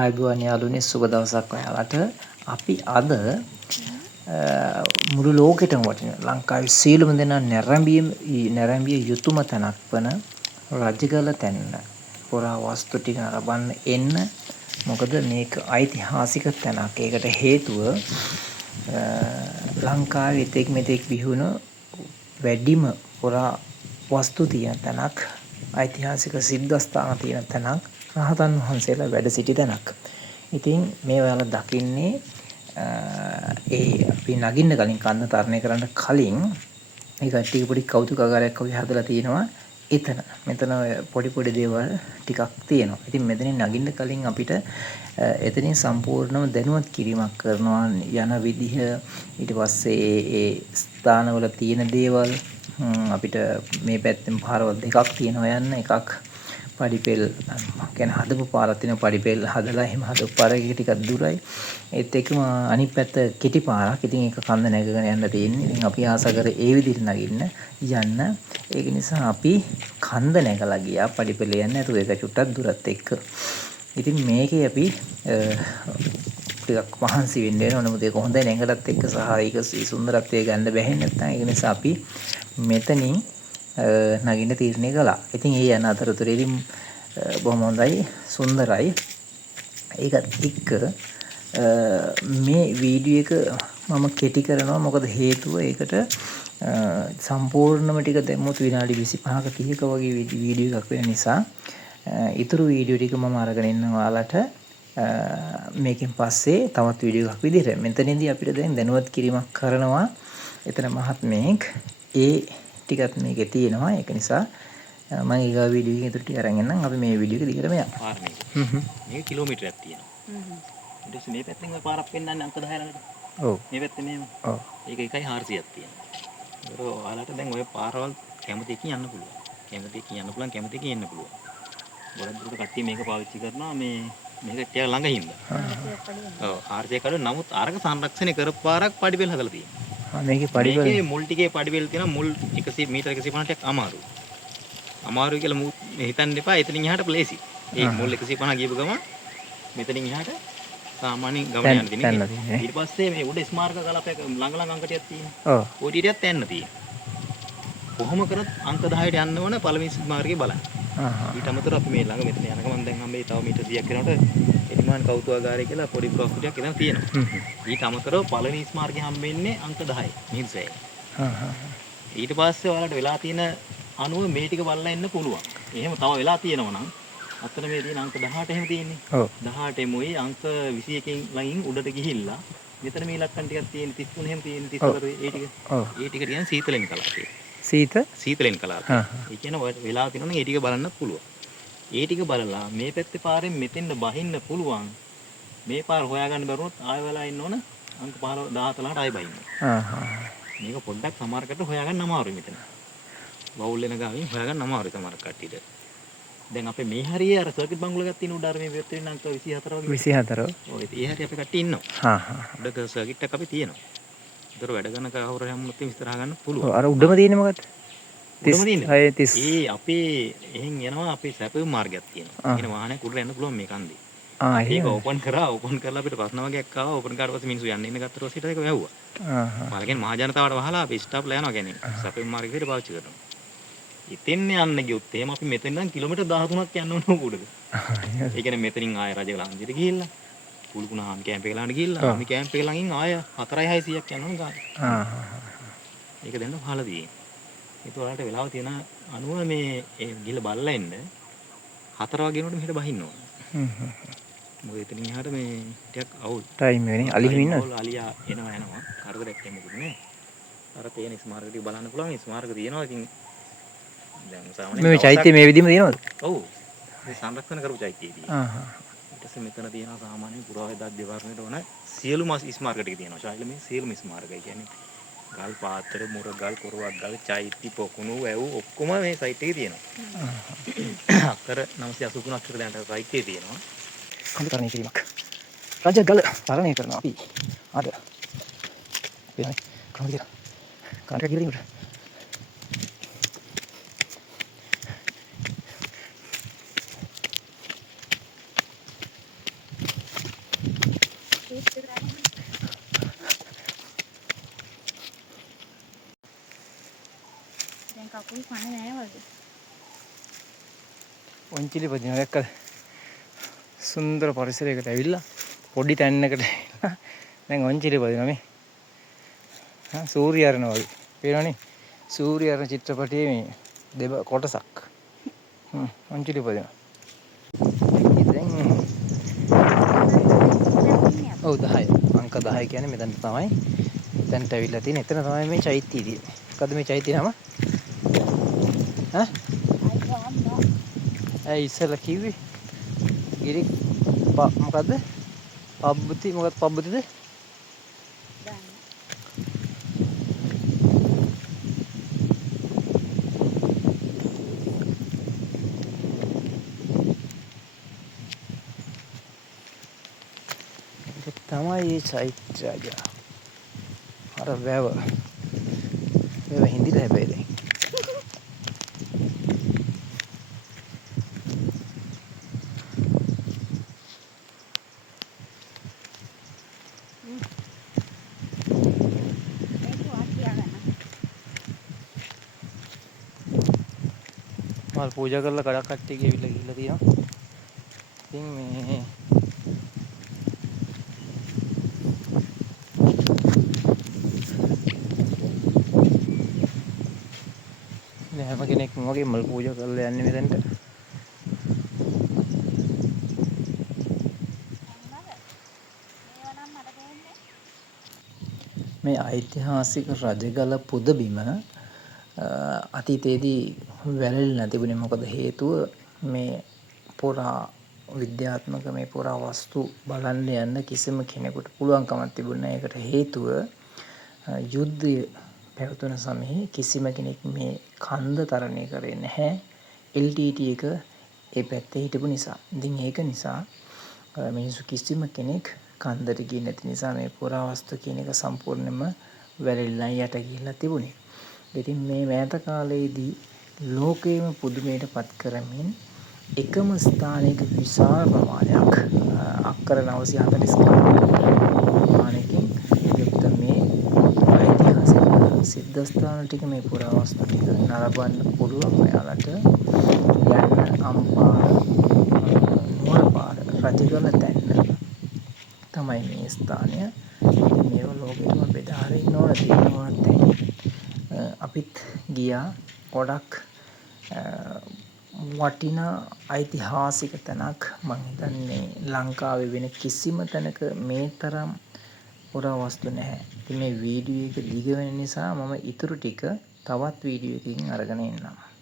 ආයුබෝවන් යාළුවනේ සුබ දවසක් ඔයාලට. අපි අද මුළු ලෝකෙටම වටින ලංකාවේ සියලුම දෙනා නැරඹිය යුතුම තැනක් වන රජගල තැන්න පුරා වස්තු ටික නරඹන්න එන්න. මොකද මේක ඓතිහාසික තැනක්. ඒකට හේතුව ලංකාවේ එතෙක් මෙතෙක් විහුණු වැඩිම පුරා වස්තු තියෙන තැනක්, ඓතිහාසික සිද්ධස්ථාන තියෙන තැනක්, රහතන් වහන්සේලා වැඩ සිටි තැනක්. ඉතින් මේ ඔයාලා දකින්නේ අපි නගින්න කලින්, කන්ද තරණය කරන්න කලින් ඒ කට්ටිය පොඩි කෞතුකාගාරයක් වගේ හදලා තියෙනවා. මෙතන පොඩි පොඩි දේවල් ටිකක් තියෙනවා. ඉතින් මෙතනින් නගින්න කලින් අපිට එතනින් සම්පූර්ණව දැනුවත් කිරීමක් කරනවා යන විදිහ, ඊට පස්සේ ඒ ස්ථානවල තියෙන දේවල් අපිට මේ පැත්තෙන් පාරවල් දෙකක් තියෙනවා යන්න. එකක් පඩිපෙල් කියන්නේ හදපු පාරක් තියෙනවා. පඩිපෙල් හදලා එහෙම හදපු පාර එක ටිකක් දුරයි. ඒත් එක්කම අනිත් පැත්ත කෙටි පාරක්. ඉතින් ඒක කන්ද නැගගෙන යන්න තියෙන්නේ. ඉතින් අපි ආස කරේ ඒ විදිහට යන්න. ඒක නිසා අපි කන්ද නැගලා ගියා පඩිපෙළ යන්නේ නැතුව, ඒක චුට්ටක් දුරත් එක්ක. ඉතින් මේකේ අපි ටිකක් මහන්සි වෙන්න වෙනවා. නමුත් ඒක හොඳයි නැගලත් එක්ක සහ ඒක සුන්දරත්වය ගන්න බැහැ නැත්නම්. ඒක නිසා අපි මෙතනින් නගින්න තීරණය කළා. ඉතින් ඒ යන අතරතුරේදී බොහොම හොඳයි, සුන්දරයි. ඒකත් එක්ක මේ වීඩියෝ එක මම කෙටි කරනවා. මොකද හේතුව ඒකට සම්පූර්ණම ටික දැම්මොත් විනාඩි 25ක 30ක වගේ වීඩියෝ එකක් වෙන නිසා ඊතුරු වීඩියෝ ටික මම අරගෙන ඉන්නවා ඔයාලට මේකෙන් පස්සේ තවත් වීඩියෝ එකක් විදිහට. මෙතනදී අපිට දැන් දැනුවත් කිරීමක් කරනවා. එතන මහත්මයෙක් ඒ ටිකත් මේකේ තියෙනවා. ඒක නිසා මම ඊගා වීඩියෝ එකේ ඊටු ටික අරන් එන්නම්. අපි මේ වීඩියෝ එක දිගටම යමු. මේක කිලෝමීටරයක් තියෙනවා. ඊට පස්සේ මේ පැත්තෙන් ඔය පාරක් පෙන්නන්නේ අංක 10 ළඟට. ඔව්. මේ පැත්තේ මෙහෙම. ඔව්. ඒක 1.400ක් තියෙනවා. ඒක ඔයාලට දැන් ඔය පාරවල් කැමති එකකින් යන්න පුළුවන්. කැමති එකකින් යන්න පුළුවන්, කැමති එකකින් එන්න පුළුවන්. ගොඩක් දුරට කට්ටිය මේක පාවිච්චි කරනවා මේක ටික ළඟ හින්දා. ඔව්. 400 කඩ නමුත් අරක සංරක්ෂණය කරපු පාරක් පඩිපෙළ හදලා තියෙනවා. මේකේ මුල් ටිකේ පඩිපෙළ තියෙනවා. මුල් 100 මීටර 150ක් අමාරුයි. අමාරුයි කියලා මේ හිතන්න එපා. එතනින් එහාට ප්ලේසි. ඒ මුල් 150 ගියපු ගමන් මෙතනින් එහාට සාමාන්‍යයෙන් ගමන යන්න තියෙනවා. ඊට පස්සේ මේ උඩ ස්මාරක කලාපයක ළඟ අංක ටිකක් තියෙනවා. ඔව්. ওই ටිකක් යන්න තියෙනවා. කොහොම කරත් අංක 10ට යන්න ඕන පළවෙනි ස්මාරකේ බලන්න. ඊට අමතරව අපි මේ ළඟ මෙතන යන ගමන් දැන් හම්බෙයි තව මීටර් 100ක් යනකොට එලිමාන් කෞතුකාගාරය කියලා පොඩි ප්‍රොෆිට් එකක් එතන තියෙනවා. ඊට අමතරව පළවෙනි ස්මාරකේ හම්බෙන්නේ අංක 10යි මිහින්සෑය. ඊට පස්සේ ඔයාලට වෙලා තියෙන අනුව මේ ටික බලලා එන්න පුළුවන්. එහෙම තව වෙලා තියෙනවා නම් අතන මේ තියෙන අංක 18 එහෙම තියෙන්නේ. ඔව්. 18 මොයි අංක 21කින් ළඟින් උඩට ගිහිල්ලා මෙතන මේ ඉලක්කම් ටිකක් තියෙන 33 එහෙම තියෙන 34 ඒ ටික. ඔව්. ඒ ටික කියන්නේ සීතලෙන් කලාපේ. සීතලෙන් කලාපේ. ඒ කියන්නේ වෙලා තියෙනවනේ ඒ ටික බලන්න පුළුවන්. ඒ ටික බලලා මේ පැත්තේ පාරෙන් මෙතෙන්ද බහින්න පුළුවන්. මේ පාර හොයාගන්න බැරුණොත් ආයෙ වෙලා ඉන්න ඕන අංක 15 17 ලාට ආයෙ බහින්න. මේක පොඩ්ඩක් සමහරකට හොයාගන්න අමාරුයි මෙතන. වවුල් වෙන ගාමින් හොයාගන්න අමාරුයි සමහර කට්ටියට. දැන් අපේ මේ හරියේ අර සර්කිට් බංගුල එකක් තියෙන උඩ අර මේ වෙන අංක 24 වගේ. 24. ඔව් ඒ හරිය අපේ කට්ටිය ඉන්නවා. උඩ සර්කිට් එකක් අපි තියෙනවා. ඒතර වැඩ කරන කවුරු හැමෝත් ඉස්සරහා ගන්න පුළුවන්. අර උඩම තියෙන්නේ මොකක්ද? 36 ඒ අපේ එහෙන් යනවා අපේ සැපයුම් මාර්ගයක් තියෙනවා. කියන වාහනයක් උඩට යන්න පුළුවන් මේ කන්දේ. ඒක ඕපන් කරලා අපිට ප්‍රශ්න වගේක් ආවා. ඕපන් කරලා පස්සේ මිනිස්සු යන්න ඉන්න ගත්තට පස්සේ ඒක වැහුවා. මාළගෙන් මහ ජනතාවට වහලා අපි ස්ටාප්ලා යනවා කියන්නේ සැපයුම් මාර්ගයට පාවිච්චි කරනවා. ඉතින් යන්න ගියොත් එහෙම අපි මෙතෙන් නම් කිලෝමීටර් 13ක් යන්න ඕන උඩට. ඒ කියන්නේ මෙතනින් ආය රජගල හන්දියට ගිහිල්ලා කුළුකුණාම් කැම්ප් එක ළඟට ගිහිල්ලා අපි කැම්ප් එක ළඟින් ආය 4600ක් යන්න ඕන ගාන. ඒක දැන් පහළ තියෙන්නේ. ඒක වලට වෙලාව තියෙන අනුව මේ ගිහිල්ලා බලලා එන්න 4 වගේ වෙනකොට මෙහෙට බහින්න ඕන. මොකද එතනින් එහාට මේ ටිකක් අවුල්. ටයිම් වෙන්නේ අලිහිම ඉන්නවද? අලියා එනවා. කරදරයක් එමුකුත් නෑ. අර තියෙන ස්මාරක ටික බලන්න පුළුවන්. ස්මාරක තියෙනවා. ඉතින් දැන් සාමාන්‍යයෙන් මේ චෛත්‍ය මේ විදිහම තියෙනවද? ඔව්. මේ සංරක්ෂණ කරපු චෛත්‍යයේදී. ඊට පස්සේ මෙතන තියෙනවා සාමාන්‍යයෙන් පුරාවේදක් දෙවර්ණයට ඕන සියලුම ස්මාරක ටික තියෙනවා. ශායිල මේ සියලුම ස්මාරකයි කියන්නේ ගල් පාත්‍ර, මුර ගල්, කොරවක් ගල්, චෛත්‍ය, පොකුණු, වැව් ඔක්කොම මේ සයිට් එකේ තියෙනවා. අක්කර 983ක් අක්කර දැනට සයිට් එකේ තියෙනවා. කන්දතරණය කිරීමක්. රජගල තරණය කරනවා අපි. අද. වෙනයි. කොහොමද කියලා? කාර්යයක් කියලා දෙන්නට. ඔන්චිලි පදිනවා දැක්කද? සුන්දර පරිසරයකට ඇවිල්ලා පොඩි තැන්නකට ඇවිල්ලා දැන් ඔන්චිලි පදිනවා මේ. සූර්යහරණ වගේ. පේනවනේ. සූර්යහරණ චිත්‍රපටයේ මේ කොටසක්. ඔන්චිලි පදිනවා. දැන් ඔව් 10. අංක 10 කියන්නේ මෙතන තමයි. එතනට ඇවිල්ලා තියෙන. එතන තමයි මේ චෛත්‍යය තියෙන්නේ. මොකද්ද මේ චෛත්‍ය නම? ඈ? ඇයි ඉස්සෙල්ලා කිව්වේ? ගිරි මොකද්ද? පබ්බුති මොකක්ද පබ්බුතිද? තමයි මේ චෛත්‍යය. අර වැව හින්දිලා හැබැයි දැන්. මල් පූජා කරලා කඩක් කට්ටිය ගෙවිලා ගිහිල්ලා තියෙනවා. ඉතින් මේ හැම කෙනෙක්ම වගේ මල් පූජා කරලා යන්නේ මෙතනට. මේ ඓතිහාසික රජගල පුදබිම අතීතයේදී වැළලීලා තිබුණේ මොකද හේතුව මේ පුරා විද්‍යාත්මක මේ පුරා වස්තු බලන්න යන්න කිසිම කෙනෙකුට පුළුවන්කමක් තිබුණේ නැහැ. ඒකට හේතුව යුද්ධය පැවතුන සමයේ කිසිම කෙනෙක් මේ කන්ද තරණය කරේ නැහැ. LTT එක ඒ පැත්තේ හිටපු නිසා. ඉතින් ඒක නිසා මිනිස්සු කිසිම කෙනෙක් කන්දට ගියේ නැති නිසා මේ පුරාවස්තු කියන එක සම්පූර්ණයෙන්ම වැළලීලා යට ගිහිල්ලා තිබුණේ. ඉතින් මේ මෑත කාලයේදී ලෝකයේම පුදුමයට පත් කරමින් එකම ස්ථානයක විශාල ප්‍රමාණයක් අක්කර 940 ප්‍රමාණයකින් යුක්ත මේ ඓතිහාසික සිද්ධාස්ථාන ටික මේ පුරාවස්තු ටික නරඹන්න පුළුවන් ඔයාලට යන්න අම්පාර නුවරපාර රජගල තැන්න තමයි මේ ස්ථානය. මේව ලෝකෙටම බෙදාගෙන ඉන්න ඕන තියෙනවා අපිත් ගියා ගොඩක් වටිනා ඓතිහාසික තැනක්. මං හිතන්නේ ලංකාවේ වෙන කිසිම තැනක මේ තරම් පුරාවස්තු නැහැ. ඉතින් මේ වීඩියෝ එක දිග වෙන නිසා මම ඊටු ටික තවත් වීඩියෝ එකකින් අරගෙන එන්නම්.